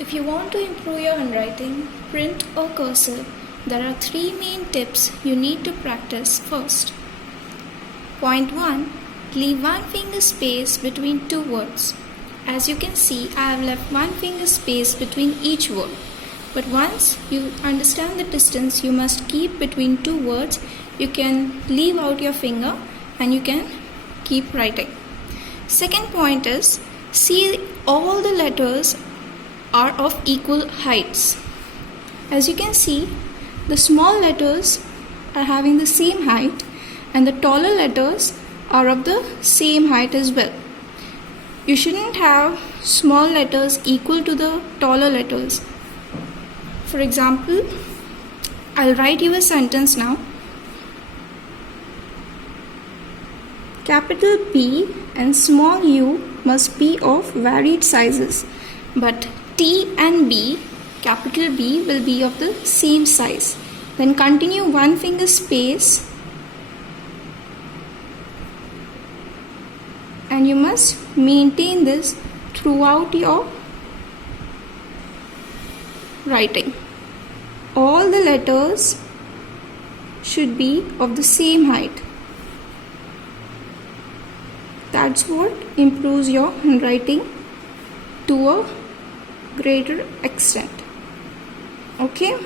If you want to improve your handwriting, print or cursive, there are 3 main tips you need to practice first. Point 1. Leave 1 finger space between 2 words. As you can see, I have left 1 finger space between each word. But once you understand the distance you must keep between 2 words, you can leave out your finger and you can keep writing. Second point is, see all the letters are of equal heights. As you can see, the small letters are having the same height and the taller letters are of the same height as well. You shouldn't have small letters equal to the taller letters. For example, I'll write you a sentence now. Capital P and small u must be of varied sizes, but T and B, capital B, will be of the same size. Then continue 1 finger space and you must maintain this throughout your writing. All the letters should be of the same height. That's what improves your handwriting to a greater extent. Okay?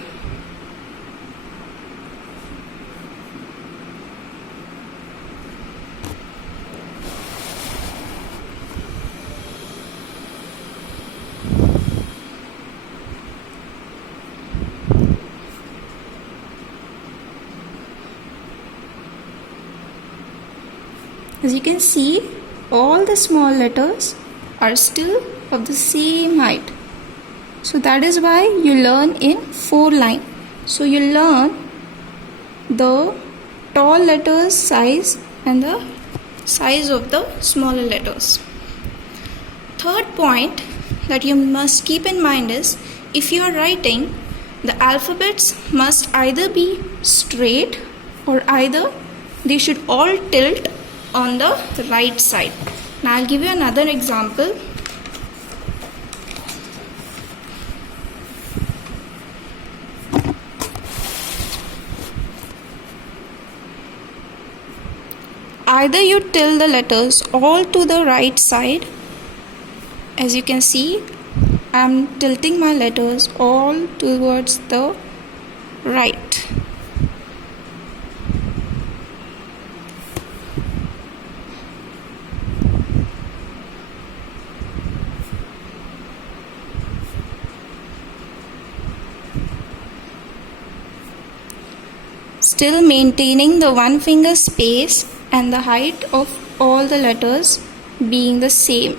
As you can see, all the small letters are still of the same height. So that is why you learn in 4 lines. So you learn the tall letters size and the size of the smaller letters. Third point that you must keep in mind is, if you are writing, the alphabets must either be straight or either they should all tilt on the right side. Now I'll give you another example. Either you tilt the letters all to the right side. As you can see, I am tilting my letters all towards the right. Still maintaining the 1 finger space and the height of all the letters being the same.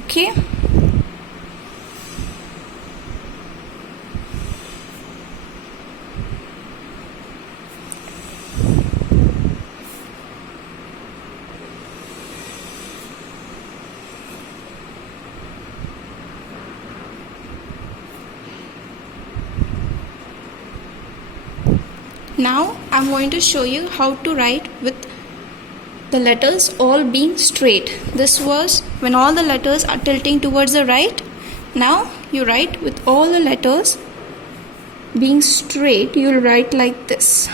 Okay? Now I'm going to show you how to write with the letters all being straight. This was when all the letters are tilting towards the right. Now you write with all the letters being straight. You'll write like this.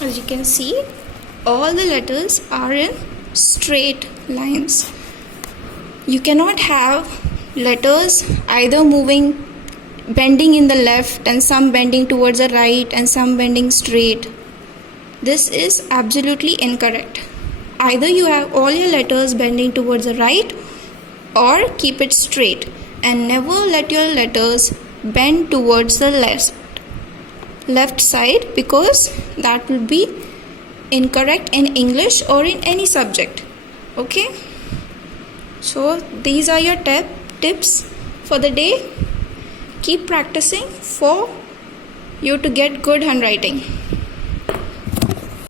As you can see, all the letters are in straight lines. You cannot have letters either bending in the left and some bending towards the right and some bending straight. This is absolutely incorrect. Either you have all your letters bending towards the right or keep it straight, and never let your letters bend towards the left side, because that will be incorrect in English or in any subject. Okay, so these are your tips for the day. Keep practicing for you to get good handwriting.